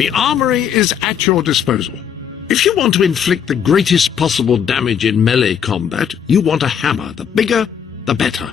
The armory is at your disposal. If you want to inflict the greatest possible damage in melee combat, you want a hammer. The bigger, the better.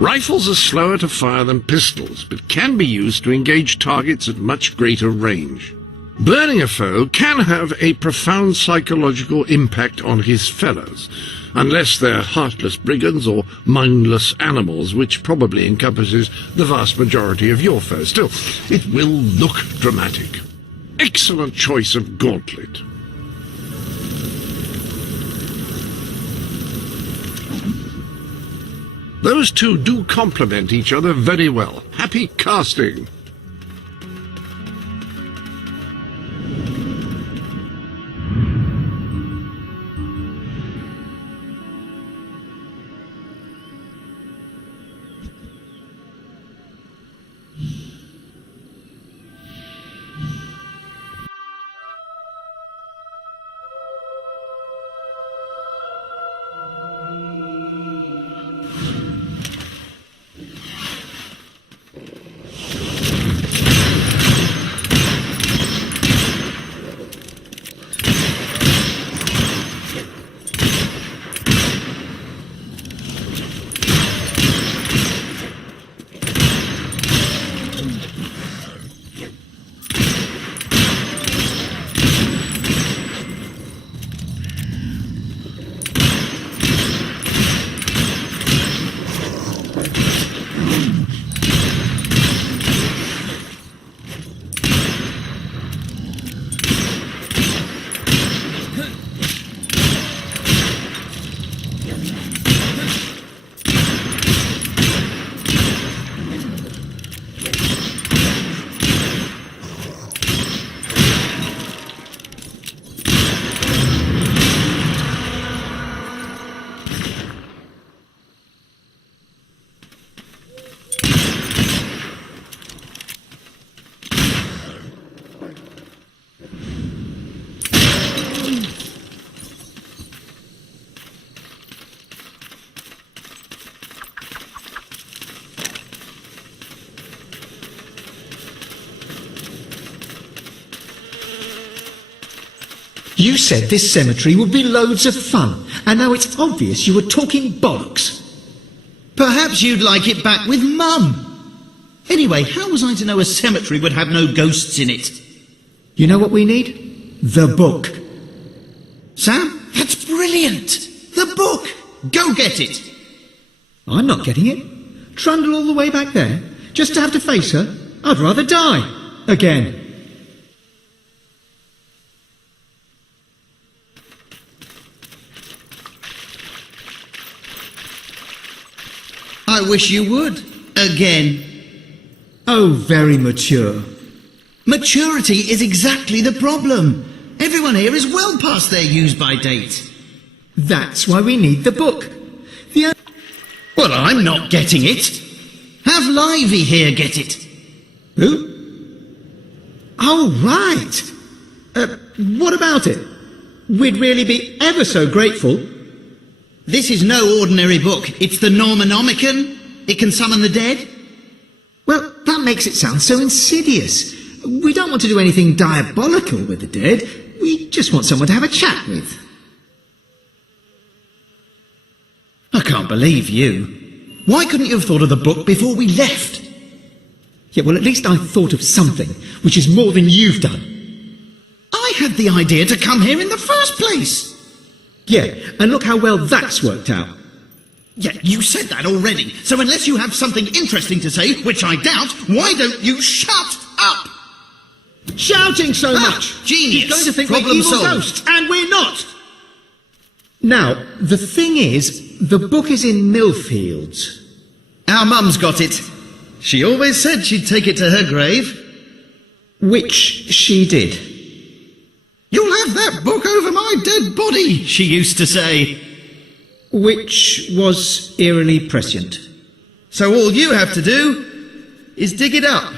Rifles are slower to fire than pistols, but can be used to engage targets at much greater range. Burning a foe can have a profound psychological impact on his fellows, unless they're heartless brigands or mindless animals, which probably encompasses the vast majority of your foes. Still, it will look dramatic. Excellent choice of gauntlet. Those two do complement each other very well. Happy casting! You said this cemetery would be loads of fun, and now it's obvious you were talking bollocks. Perhaps you'd like it back with Mum. Anyway, how was I to know a cemetery would have no ghosts in it? You know what we need? The book. Sam, that's brilliant! The book! Go get it! I'm not getting it. Trundle all the way back there, just to have to face her? I'd rather die. Again. I wish you would. Again. Oh, very mature. Maturity is exactly the problem. Everyone here is well past their use-by date. That's why we need the book. Well, I'm not getting it. Have Livy here get it. Who? Oh, right. What about it? We'd really be ever so grateful. This is no ordinary book. It's the Normanomicon. It can summon the dead. Well, that makes it sound so insidious. We don't want to do anything diabolical with the dead. We just want someone to have a chat with. I can't believe you. Why couldn't you have thought of the book before we left? Yeah, well, at least I thought of something, which is more than you've done. I had the idea to come here in the first place. Yeah, and look how well that's worked out. Yeah, you said that already. So unless you have something interesting to say, which I doubt, why don't you shut up? Shouting so much! Genius! He's going to think Problem we're evil solved. ghosts, and we're not! Now, the thing is, the book is in Millfields. Our mum's got it. She always said she'd take it to her grave. Which she did. You'll have that book over my dead body, she used to say. Which was eerily prescient. So all you have to do is dig it up.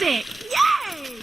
Yay!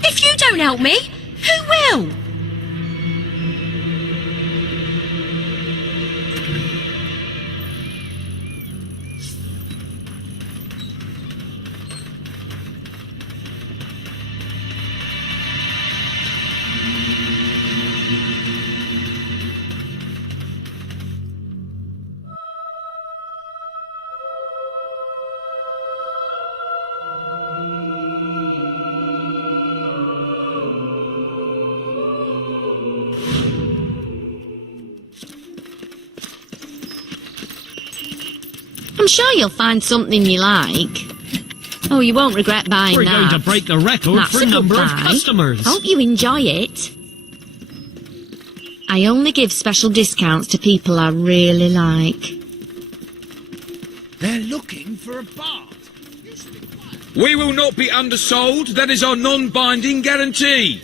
If you don't help me, who will? sure you'll find something you like. Oh, you won't regret buying We're that. going to break the record That's for a good number of buy. customers. Hope you enjoy it. I only give special discounts to people I really like. They're looking for a bard. We will not be undersold. That is our non-binding guarantee.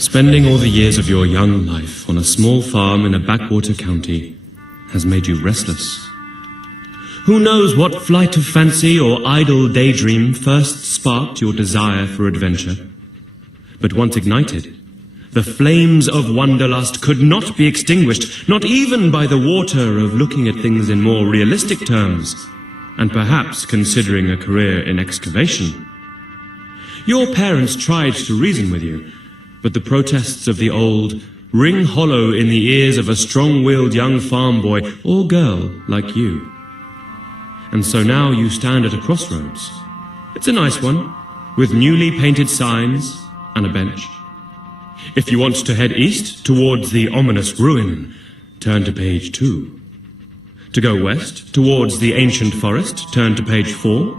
Spending all the years of your young life on a small farm in a backwater county has made you restless. Who knows what flight of fancy or idle daydream first sparked your desire for adventure? But once ignited, the flames of wanderlust could not be extinguished, not even by the water of looking at things in more realistic terms, and perhaps considering a career in excavation. Your parents tried to reason with you, but the protests of the old ring hollow in the ears of a strong-willed young farm boy or girl like you. And so now you stand at a crossroads. It's a nice one, with newly painted signs and a bench. If you want to head east towards the ominous ruin, turn to page 2. To go west towards the ancient forest, turn to page 4.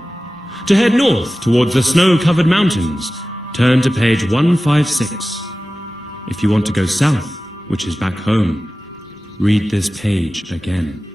To head north towards the snow-covered mountains, turn to page 156. If you want to go south, which is back home, read this page again.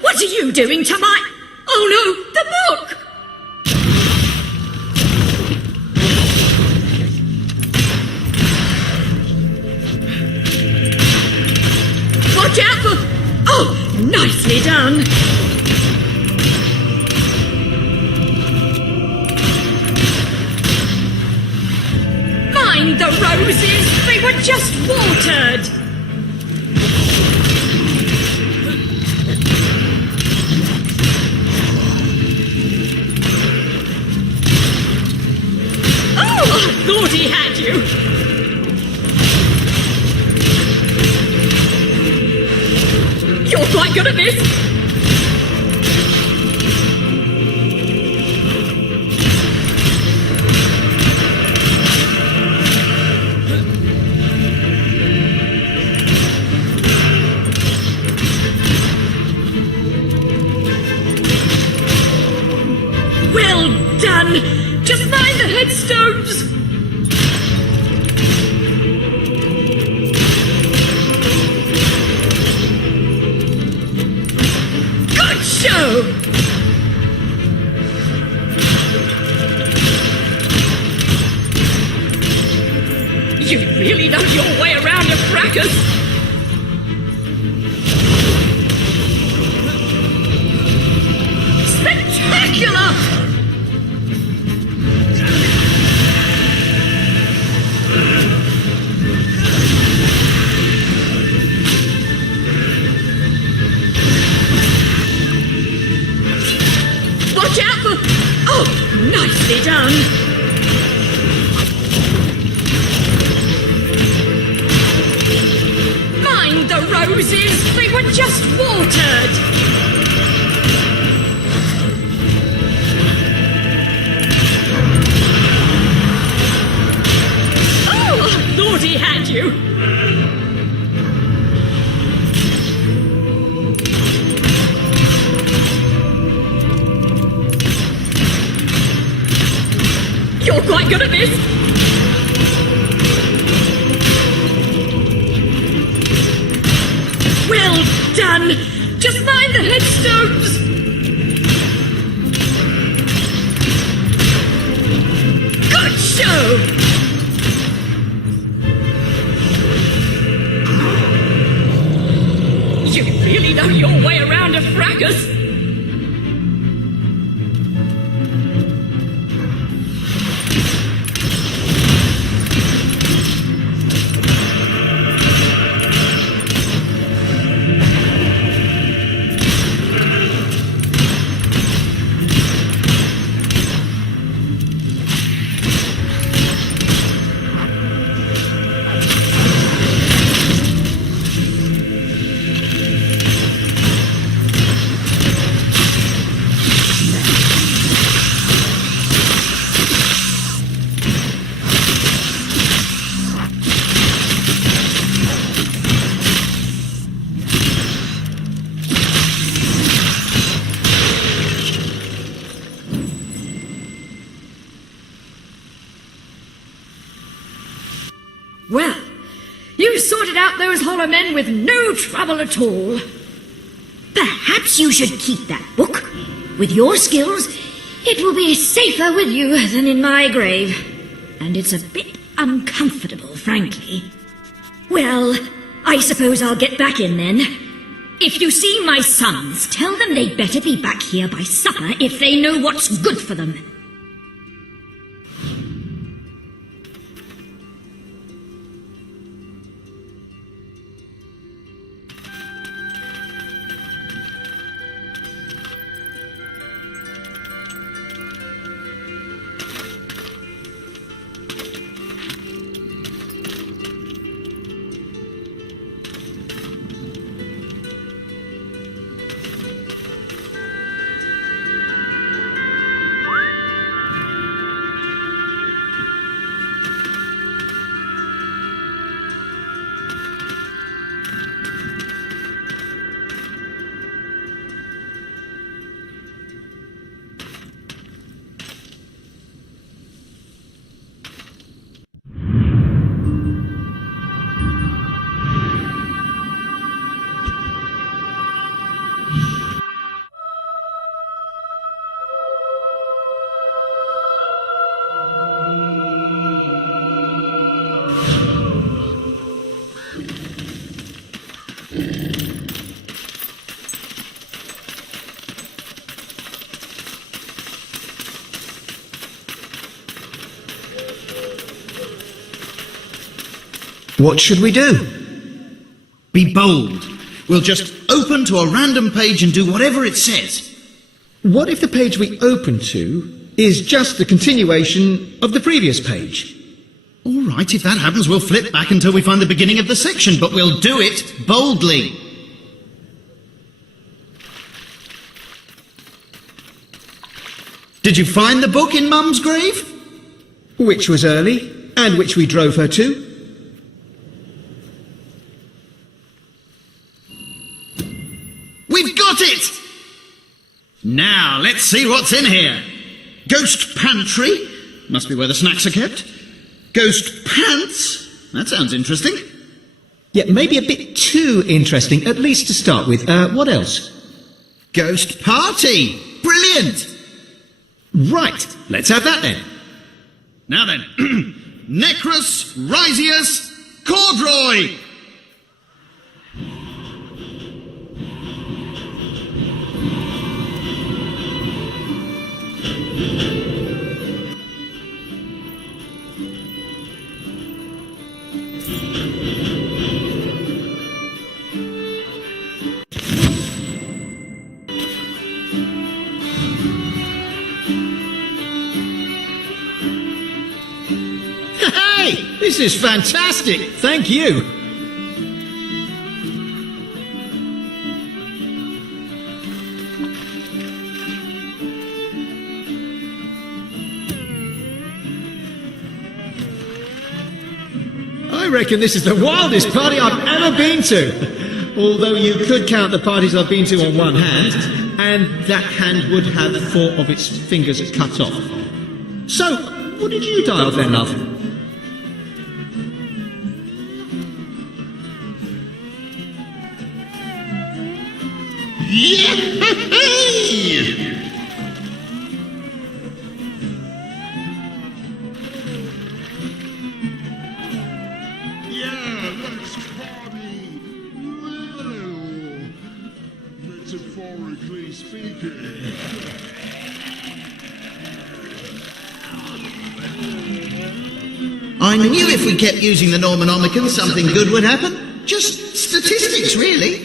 What are you doing to my... Oh no, the book! Watch out for... Oh, nicely done. Mind the roses, they were just watered. Thought he had you. You're quite good at this. Well done. Just mind the headstones. You really know your way around a fracas. Spectacular! Watch out for... Oh, nicely done. The roses, they were just watered. Oh, I thought he had you. You're quite good at this. Well done! Just mind the headstones! Good show! You really know your way around a fracas! blue-collar men with no trouble at all. Perhaps you should keep that book. With your skills, it will be safer with you than in my grave. And it's a bit uncomfortable, frankly. Well, I suppose I'll get back in then. If you see my sons, tell them they'd better be back here by supper if they know what's good for them. What should we do? Be bold. We'll just open to a random page and do whatever it says. What if the page we open to is just the continuation of the previous page? All right, if that happens, we'll flip back until we find the beginning of the section, but we'll do it boldly. Did you find the book in Mum's grave? Which was early, and which we drove her to? We've got it! Now, let's see what's in here. Ghost pantry. Must be where the snacks are kept. Ghost pants. That sounds interesting. Yeah, maybe a bit too interesting, at least to start with. What else? Ghost party. Brilliant. Right, let's have that then. Now then. Necrus, Risius, Corduroy. Hey, this is fantastic. Thank you. I reckon this is the wildest party I've ever been to. Although you could count the parties I've been to on one hand, and that hand would have 4 of its fingers cut off. So, what did you die of then, love? Yeah, let's party. Well, metaphorically speaking. I knew if we kept using the Normanomicon, something good would happen. Just statistics, really.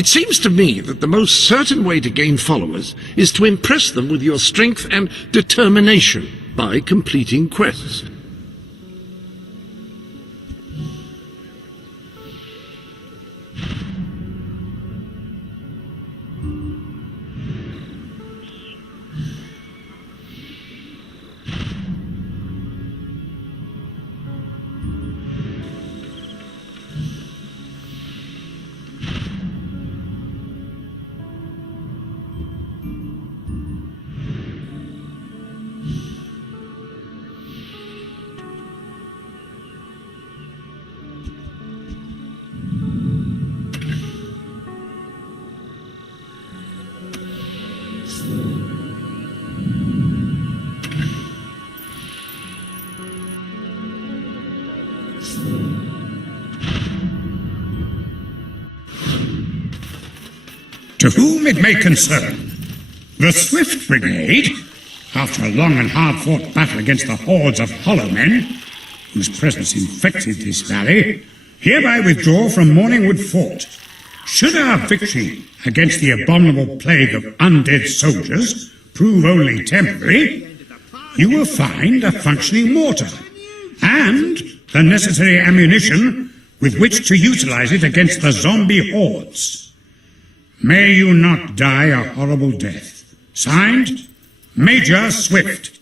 It seems to me that the most certain way to gain followers is to impress them with your strength and determination by completing quests. To whom it may concern, the Swift Brigade, after a long and hard-fought battle against the hordes of hollow men, whose presence infected this valley, hereby withdraw from Morningwood Fort. Should our victory against the abominable plague of undead soldiers prove only temporary, you will find a functioning mortar and the necessary ammunition with which to utilize it against the zombie hordes. May you not die a horrible death. Signed, Major Swift.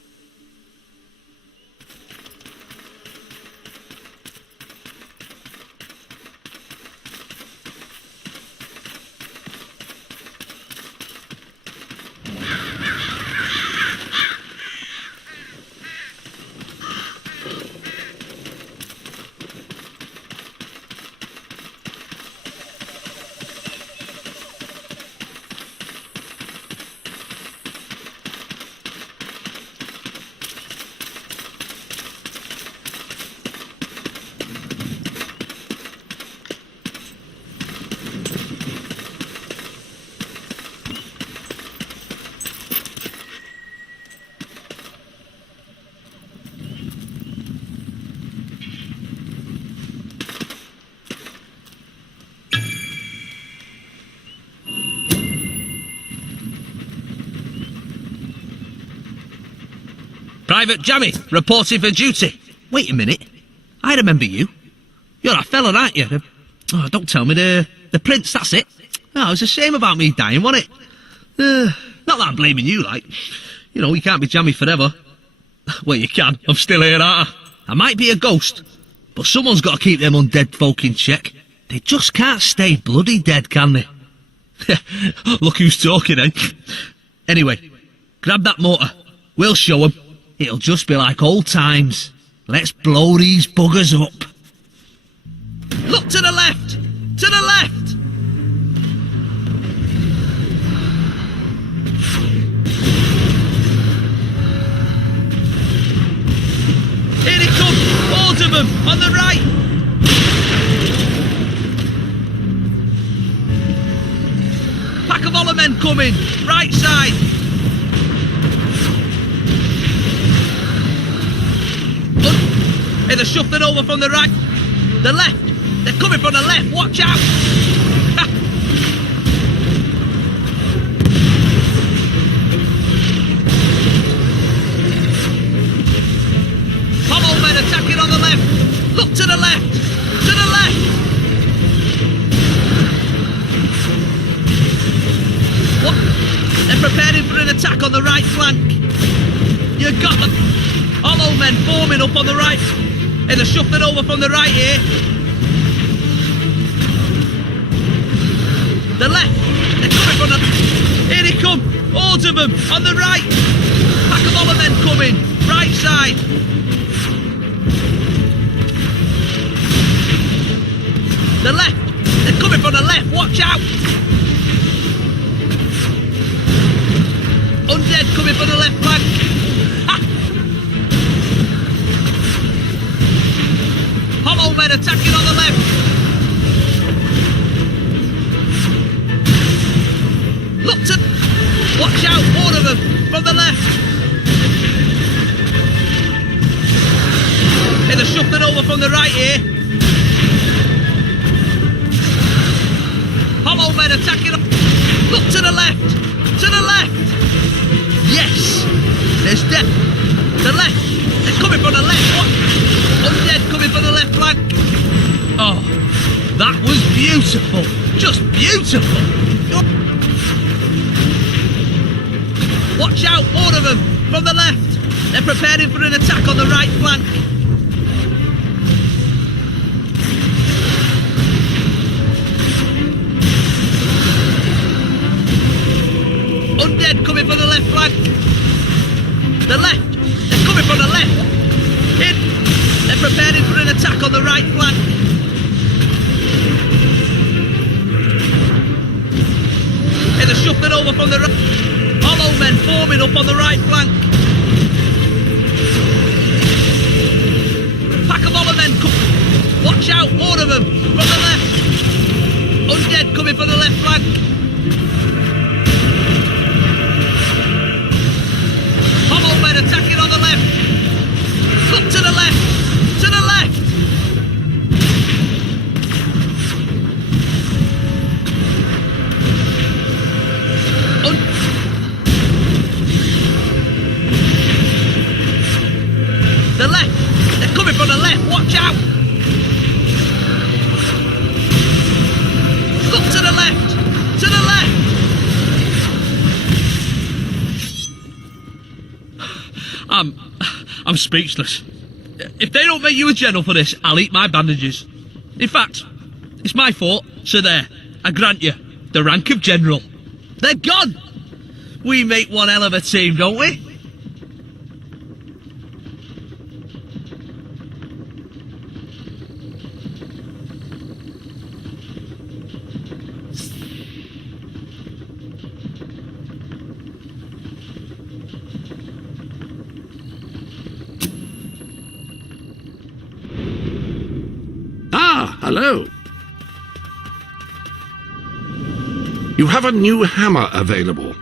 Private Jammy, reporting for duty. Wait a minute. I remember you. You're that fella, aren't you? Don't tell me the prince, that's it. Oh, it's a shame about me dying, wasn't it? Not that I'm blaming you, like. You know, you can't be Jammy forever. Well, you can. I'm still here, aren't I? I might be a ghost, but someone's got to keep them undead folk in check. They just can't stay bloody dead, can they? Look who's talking, eh? Anyway, grab that mortar. We'll show 'em. It'll just be like old times. Let's blow these buggers up. Look to the left! To the left! Here they come! All of them! On the right! Pack of all men coming! Right side! Hey, they're shuffling over from the right. The left. They're coming from the left. Watch out. Hollow men attacking on the left. Look to the left. To the left. What? They're preparing for an attack on the right flank. You got them. Hollow men forming up on the right. Hey, they're shuffling over from the right here. The left. They're coming from the... Here they come. Hordes of them. On the right. Pack of all men coming. Right side. The left. They're coming from the left. Watch out. Undead coming from the left flank. Hollow men attacking on the left. Look to... Watch out, all of them, from the left. Hey, they're shuffling over from the right here. Hollow men attacking. Look to the left! To the left! Yes! There's death. The left! They're coming from the left. What? Undead coming from the left flank. Oh, that was beautiful. Just beautiful. Watch out, all of them from the left. They're preparing for an attack on the right flank. Undead coming from the left flank. The left. They're coming from the left. In. They're preparing for an attack on the right flank. Hey, they're shuffling over from the right. Hollow men forming up on the right flank. Pack of hollow men. Watch out, more of them from the left. Undead coming from the left flank. Hollow men attacking on the left. Look to the left. To the left. The left! They're coming from the left! Watch out! Look to the left! To the left! I'm speechless. If they don't make you a general for this, I'll eat my bandages. In fact, it's my fault, so there, I grant you, the rank of general. They're gone! We make one hell of a team, don't we? Hello. You have a new hammer available.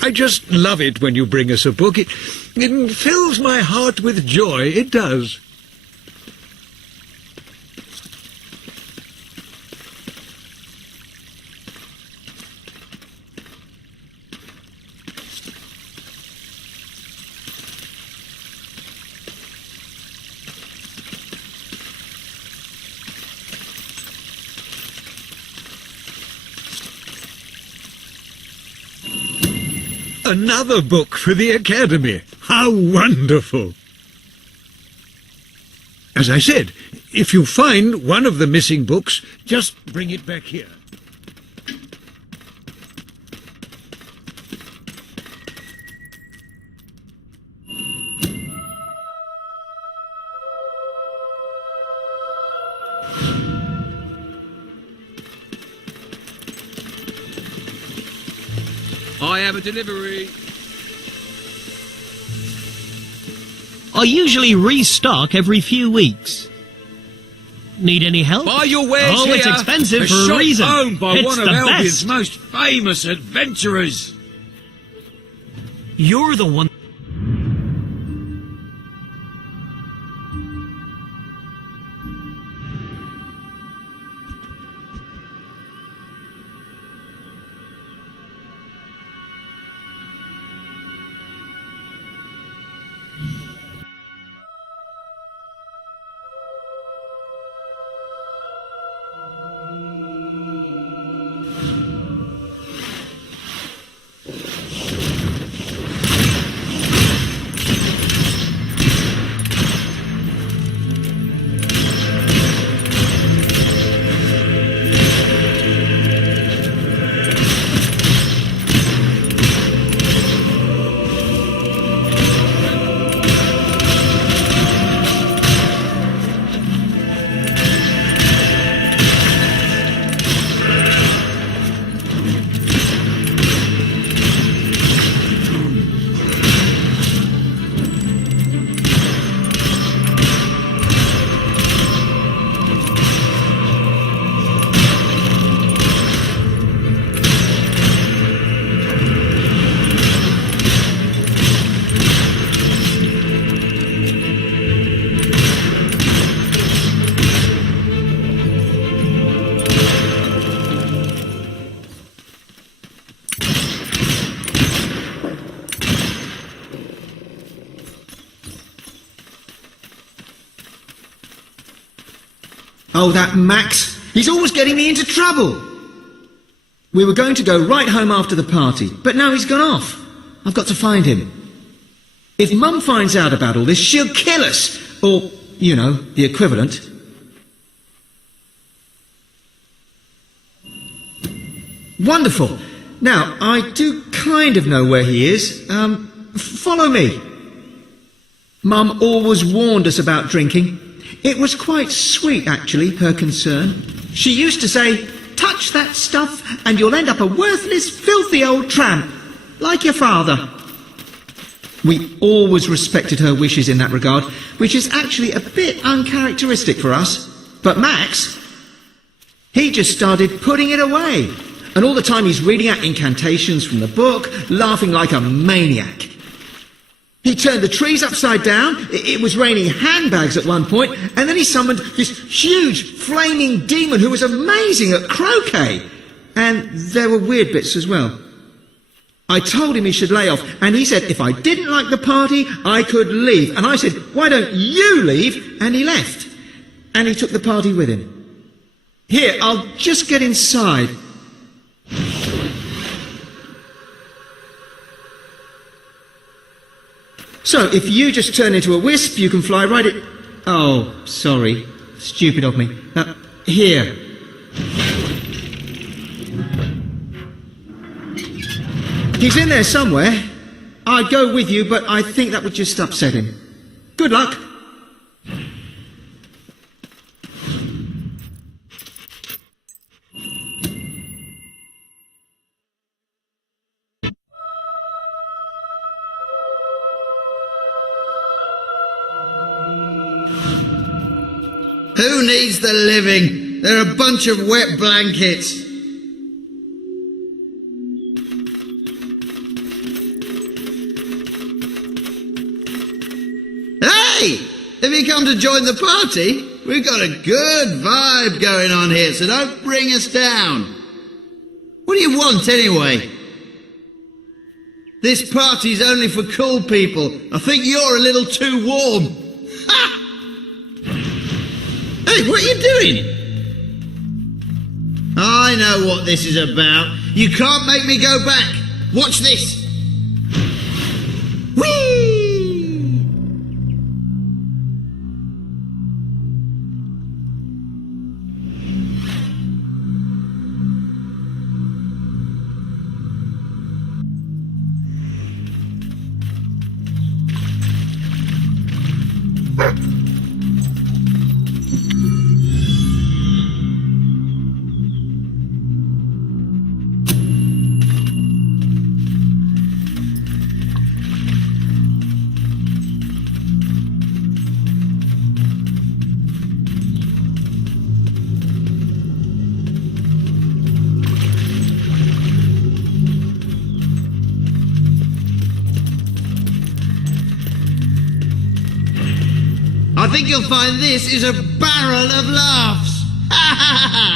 I just love it when you bring us a book. It fills my heart with joy. It does. Another book for the Academy. How wonderful! As I said, if you find one of the missing books, just bring it back here. I have a delivery. I usually restock every few weeks. Need any help? Buy your wares Oh, here. it's expensive a for a shop reason. owned by It's one of the Albion's best. most famous adventurers. You're the one... Oh, that Max. He's always getting me into trouble. We were going to go right home after the party, but now he's gone off. I've got to find him. If Mum finds out about all this, she'll kill us. Or, you know, the equivalent. Wonderful. Now, I do kind of know where he is. Follow me. Mum always warned us about drinking. It was quite sweet, actually, her concern. She used to say, touch that stuff and you'll end up a worthless, filthy old tramp, like your father. We always respected her wishes in that regard, which is actually a bit uncharacteristic for us. But Max, he just started putting it away. And all the time he's reading out incantations from the book, laughing like a maniac. He turned the trees upside down, it was raining handbags at one point, and then he summoned this huge, flaming demon who was amazing at croquet. And there were weird bits as well. I told him he should lay off, and he said if I didn't like the party, I could leave. And I said, why don't you leave? And he left. And he took the party with him. Here, I'll just get inside. So, if you just turn into a wisp, you can fly right at... Oh, sorry. Stupid of me. Here. He's in there somewhere. I'd go with you, but I think that would just upset him. Good luck. Who needs the living? They're a bunch of wet blankets. Hey! Have you come to join the party? We've got a good vibe going on here, so don't bring us down. What do you want, anyway? This party's only for cool people. I think you're a little too warm. Ha! Hey, what are you doing? I know what this is about. You can't make me go back. Watch this. Whee! I think you'll find this is a barrel of laughs. Ha ha ha!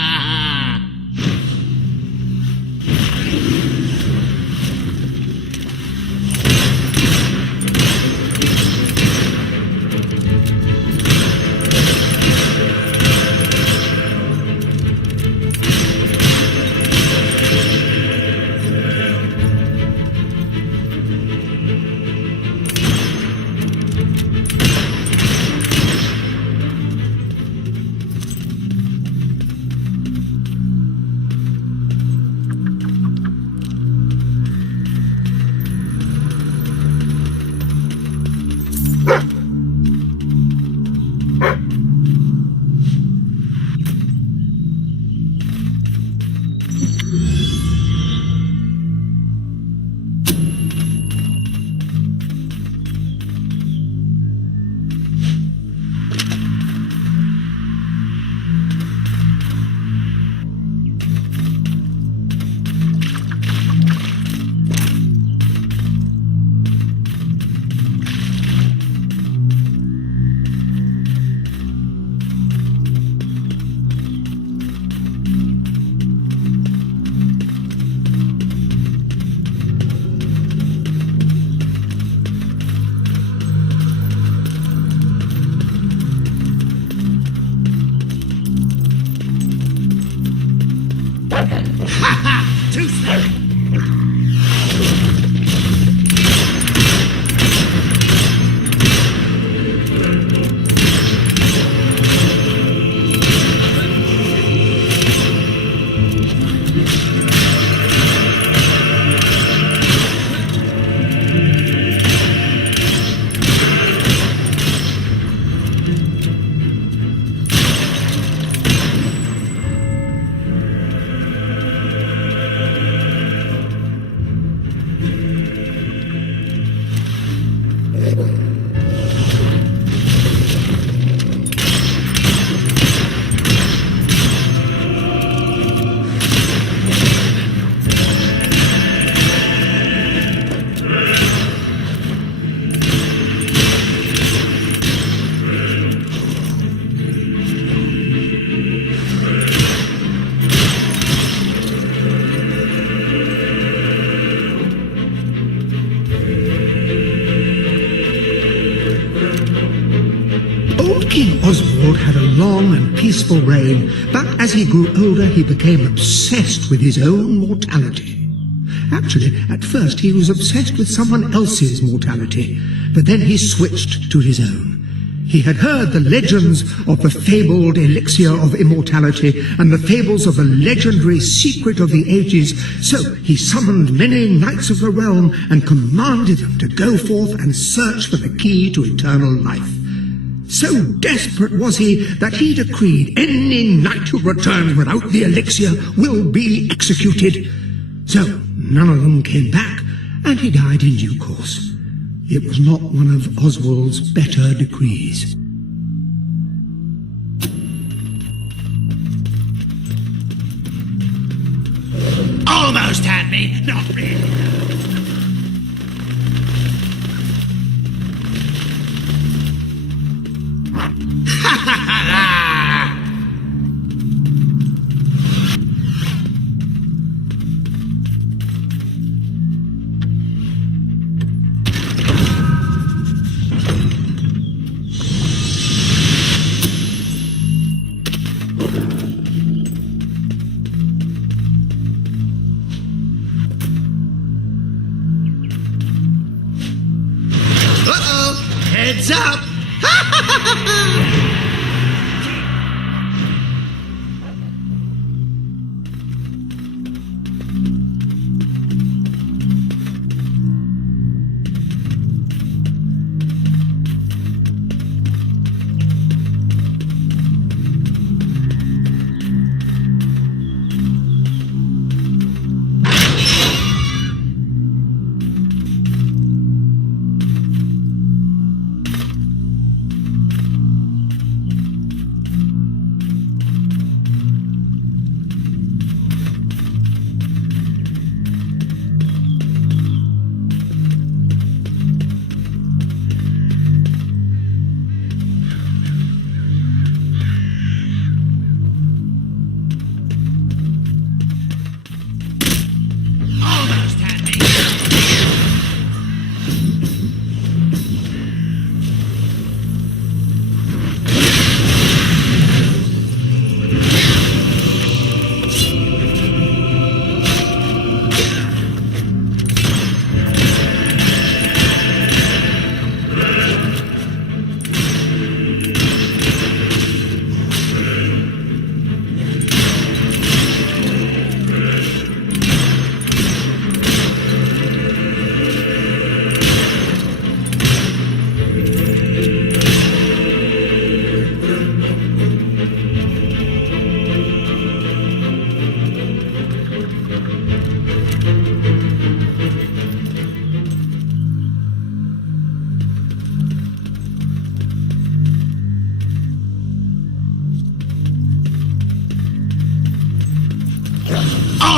King Oswald had a long and peaceful reign, but as he grew older he became obsessed with his own mortality. Actually, at first he was obsessed with someone else's mortality, but then he switched to his own. He had heard the legends of the fabled elixir of immortality and the fables of the legendary secret of the ages, so he summoned many knights of the realm and commanded them to go forth and search for the key to eternal life. So desperate was he that he decreed any knight who returns without the elixir will be executed. So none of them came back, and he died in due course. It was not one of Oswald's better decrees. Almost had me, not really. Ha ha ha ha! Heads up!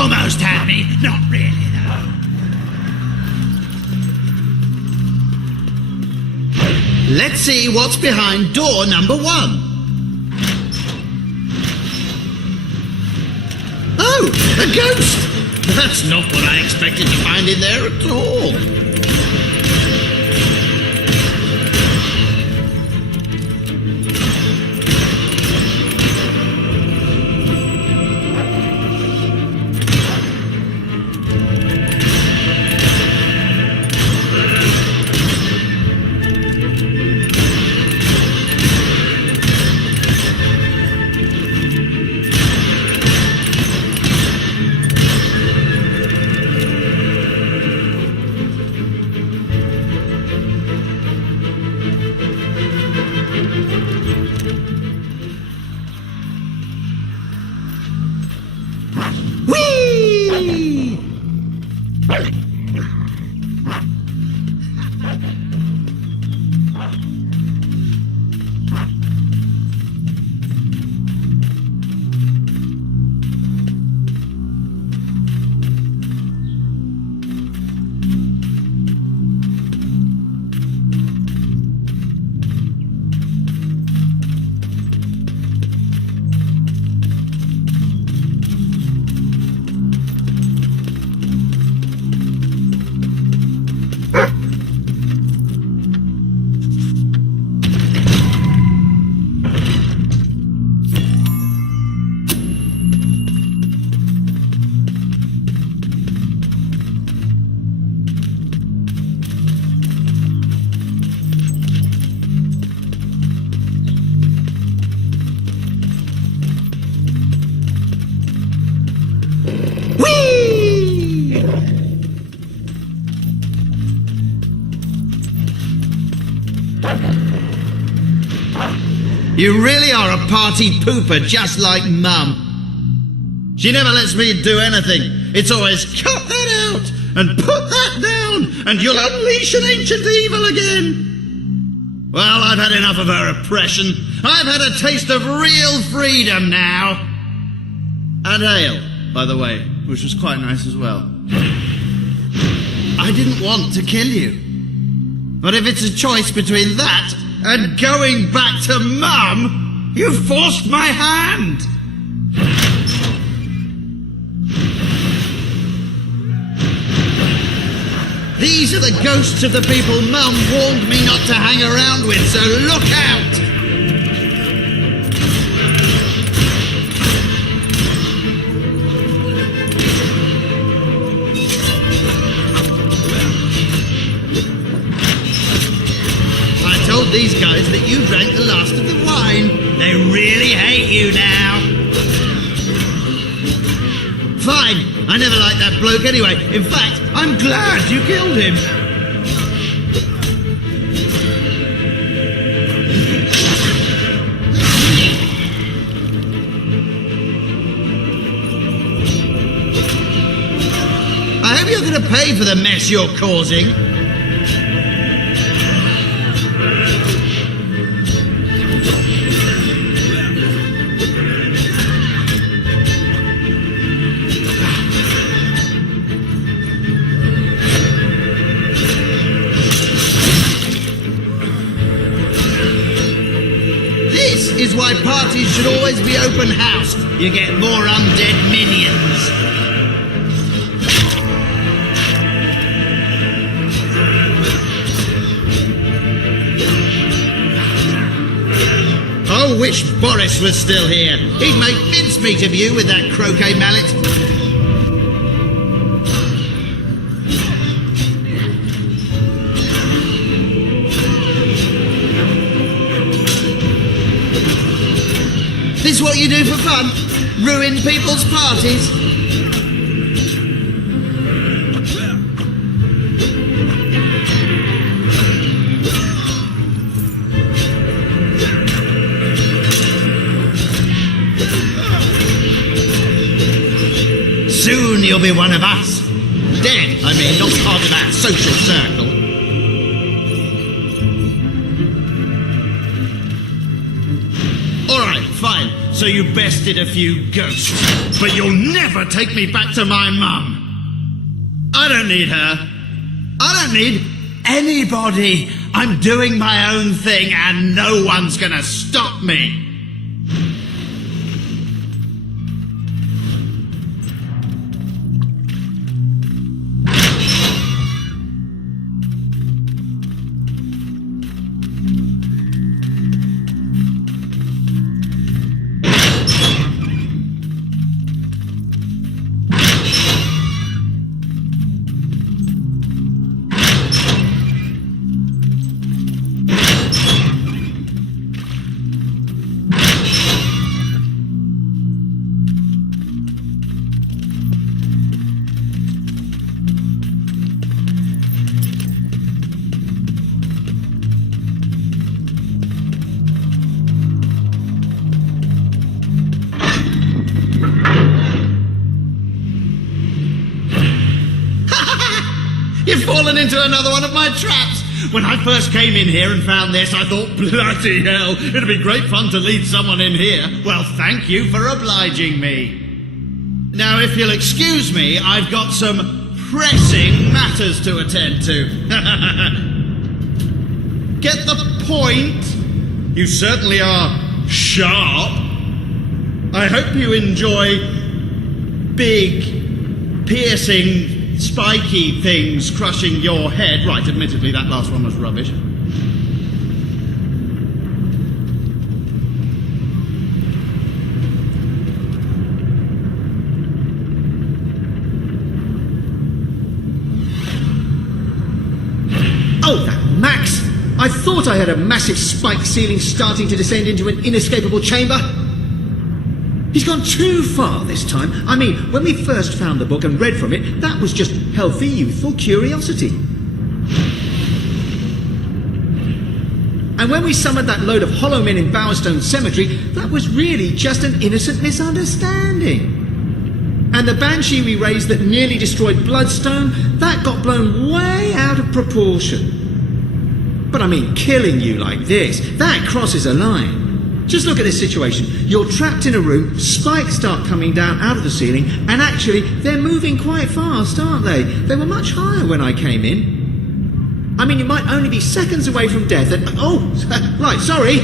almost had me. Not really, though. Let's see what's behind door number 1. Oh, a ghost! That's not what I expected to find in there at all. You really are a party pooper, just like Mum. She never lets me do anything. It's always, cut that out, and put that down, and you'll unleash an ancient evil again. Well, I've had enough of her oppression. I've had a taste of real freedom now. And ale, by the way, which was quite nice as well. I didn't want to kill you. But if it's a choice between that and going back to Mum, you forced my hand. These are the ghosts of the people Mum warned me not to hang around with, so look out! These guys that you drank the last of the wine. They really hate you now. Fine, I never liked that bloke anyway. In fact, I'm glad you killed him. I hope you're going to pay for the mess you're causing. Is why parties should always be open house. You get more undead minions. I wish Boris was still here. He'd make mincemeat of you with that croquet mallet. This what you do for fun? Ruin people's parties? Soon you'll be one of us. Dead, I mean, not part of our social circle. All right, fine. so you bested a few ghosts. But you'll never take me back to my mum. I don't need her. I don't need anybody. I'm doing my own thing and no one's gonna stop me. You've fallen into another one of my traps. When I first came in here and found this, I thought, bloody hell, it'd be great fun to lead someone in here. Well, thank you for obliging me. Now, if you'll excuse me, I've got some pressing matters to attend to. Get the point? You certainly are sharp. I hope you enjoy big, piercing, spiky things crushing your head. Right, admittedly, that last one was rubbish. Oh, that Max! I thought I had a massive spiked ceiling starting to descend into an inescapable chamber. He's gone too far this time. I mean, when we first found the book and read from it, that was just healthy, youthful curiosity. And when we summoned that load of hollow men in Bowerstone Cemetery, that was really just an innocent misunderstanding. And the banshee we raised that nearly destroyed Bloodstone, that got blown way out of proportion. But I mean, killing you like this, that crosses a line. Just look at this situation. You're trapped in a room, spikes start coming down out of the ceiling, and actually, they're moving quite fast, aren't they? They were much higher when I came in. I mean, you might only be seconds away from death and... Oh, right, sorry.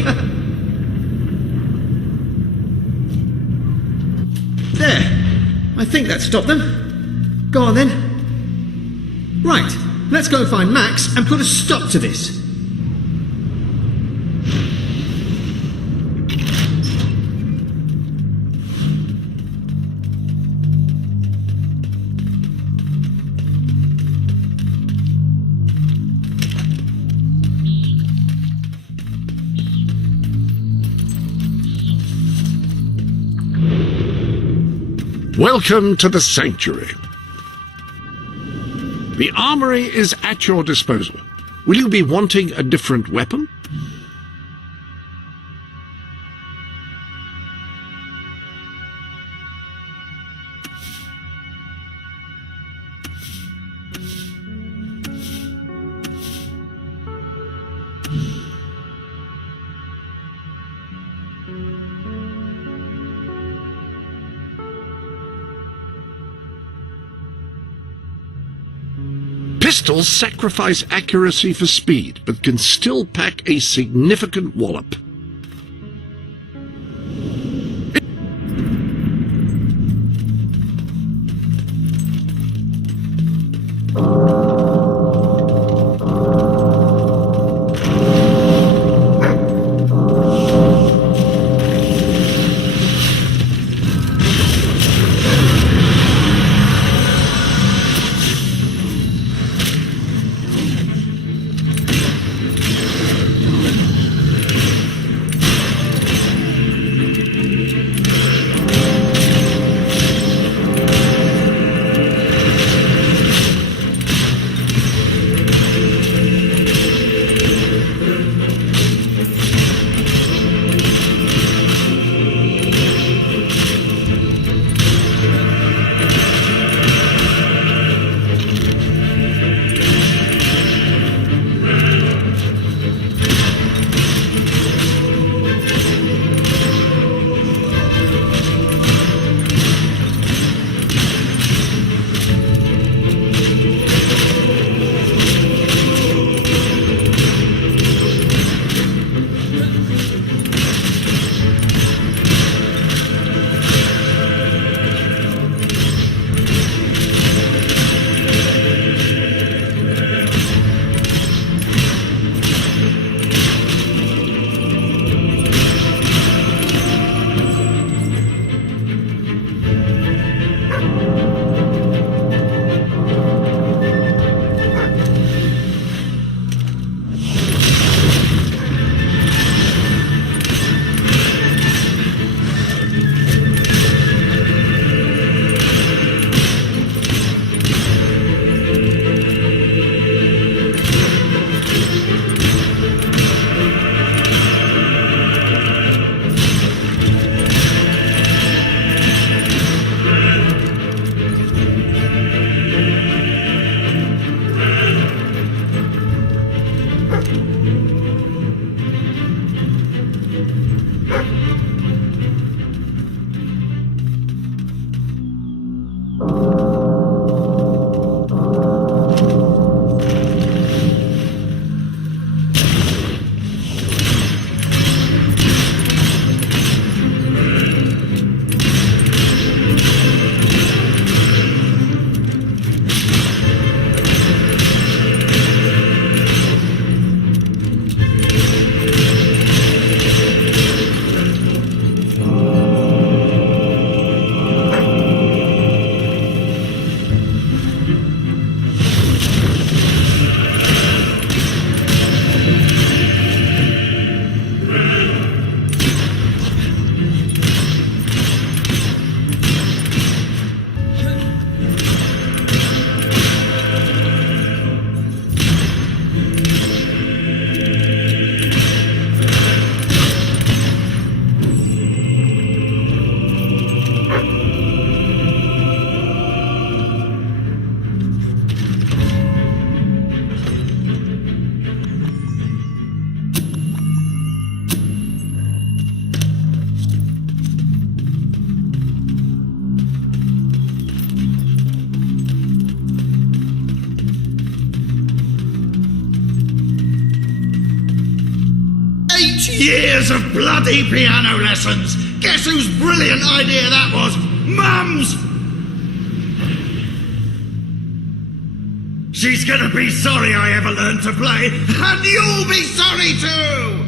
There. I think that stopped them. Go on then. Right, let's go and find Max and put a stop to this. Welcome to the Sanctuary. The armory is at your disposal. Will you be wanting a different weapon? Pistols sacrifice accuracy for speed, but can still pack a significant wallop. years of bloody piano lessons. Guess whose brilliant idea that was? Mum's! She's gonna be sorry I ever learned to play, and you'll be sorry too!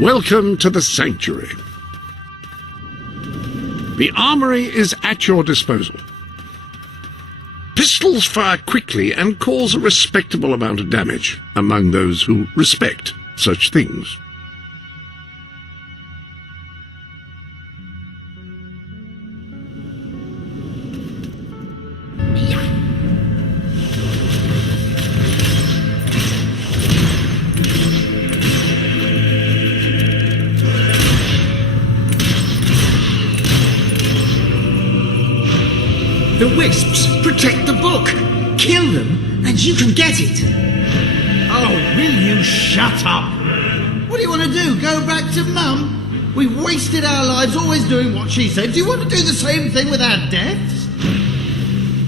Welcome to the Sanctuary. The armory is at your disposal. Pistols fire quickly and cause a respectable amount of damage among those who respect such things. The wisps protect the book. Kill them and you can get it. Oh, will you shut up? What do you want to do, go back to Mum? We wasted our lives always doing what she said. Do you want to do the same thing with our deaths?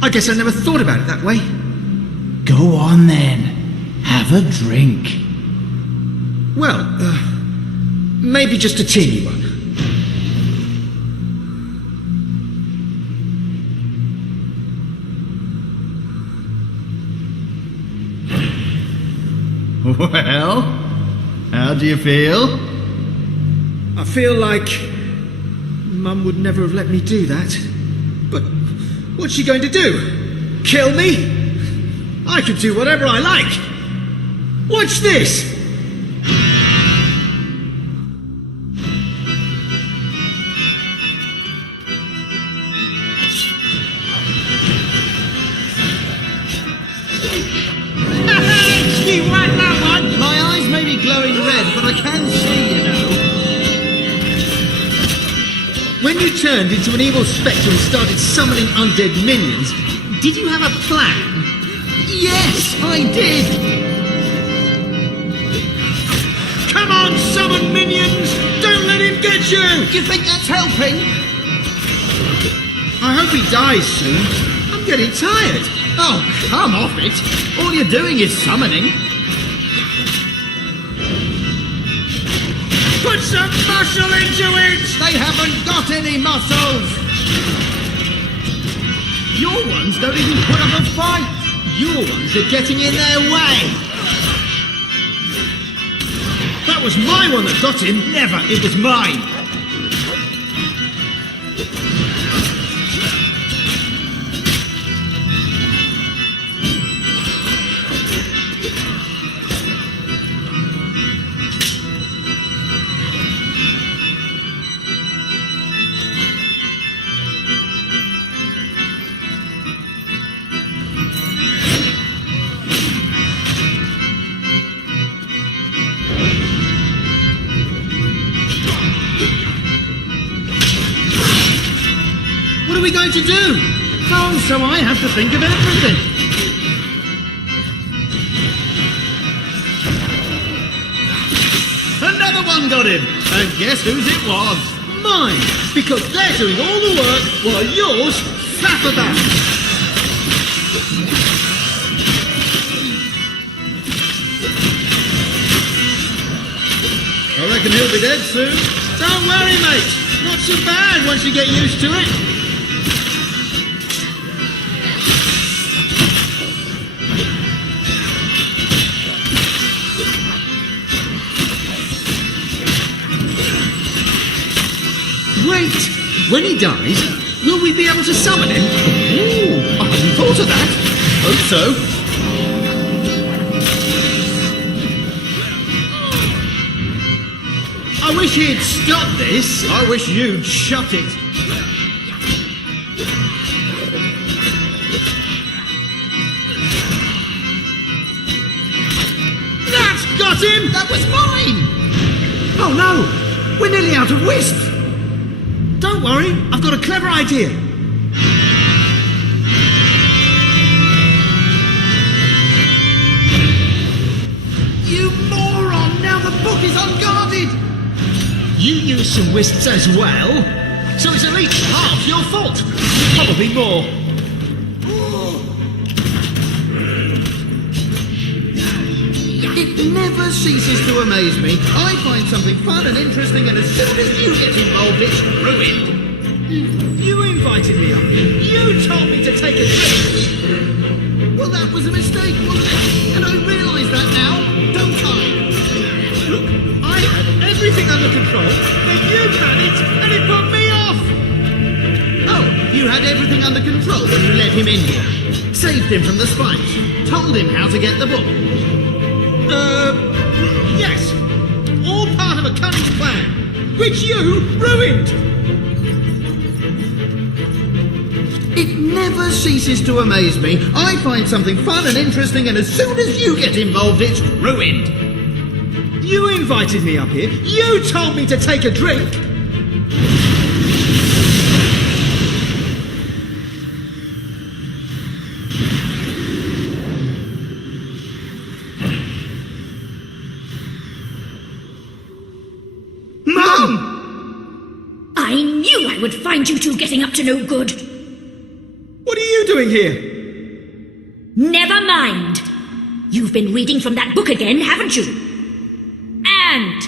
I guess I never thought about it that way. Go on then. Have a drink. Well, maybe just a teeny one. Well, how do you feel? I feel like Mum would never have let me do that. But what's she going to do? Kill me? I can do whatever I like. Watch this! You whacked that one! My eyes may be glowing red, but I can see, you know. When you turned into an evil spectre and started summoning undead minions, did you have a plan? Yes, I did! Come on, summon minions! Don't let him get you! You think that's helping? I hope he dies soon. I'm getting tired. Oh, come off it! All you're doing is summoning. Put some muscle into it! They haven't got any muscles! Your ones don't even put up a fight! Your ones are getting in their way! That was my one that got him! Never! It was mine! What are we going to do? Oh, so I have to think of everything. Another one got him! And guess whose it was? Mine! Because they're doing all the work while yours flap about! I reckon he'll be dead soon. Don't worry, mate! Not so bad once you get used to it! Wait! When he dies, will we be able to summon him? Ooh, I hadn't thought of that. Hope so. I wish he'd stop this. I wish you'd shut it. That's got him! That was mine! Oh no! We're nearly out of wisp! Don't worry, I've got a clever idea. You moron! Now the book is unguarded! You use some wisps as well, so it's at least half your fault. Probably more. It never ceases to amaze me. I find something fun and interesting, and as soon as you get involved, it's ruined. You invited me up here. You told me to take a drink. Well, that was a mistake, wasn't it? And I realise that now, don't I? Look, I had everything under control, and you panicked, and it put me off. Oh, you had everything under control when you let him in here. Saved him from the spikes. Told him how to get the book. Yes. All part of a cunning plan, which you ruined. It never ceases to amaze me. I find something fun and interesting, and as soon as you get involved, it's ruined. You invited me up here. You told me to take a drink. I knew I would find you two getting up to no good. What are you doing here? Never mind. You've been reading from that book again, haven't you? And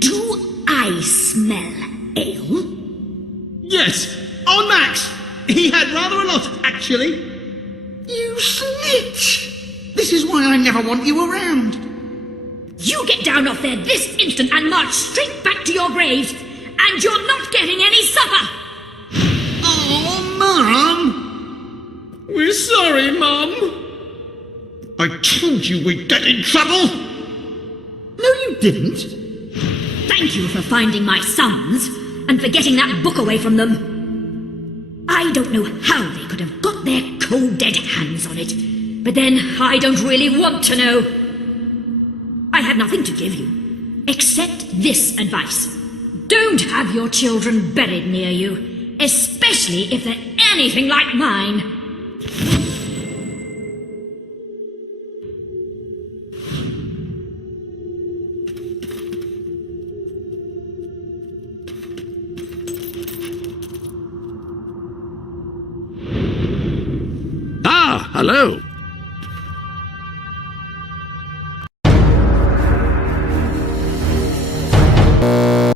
do I smell ale? Yes, on Max. He had rather a lot, actually. You snitch! This is why I never want you around. You get down off there this instant and march straight back to your graves, and you're not getting any supper! Oh, Mum! We're sorry, Mum. I told you we'd get in trouble! No, you didn't. Thank you for finding my sons and for getting that book away from them. I don't know how they could have got their cold dead hands on it, but then I don't really want to know. I have nothing to give you, except this advice. Don't have your children buried near you, especially if they're anything like mine. Ah, hello.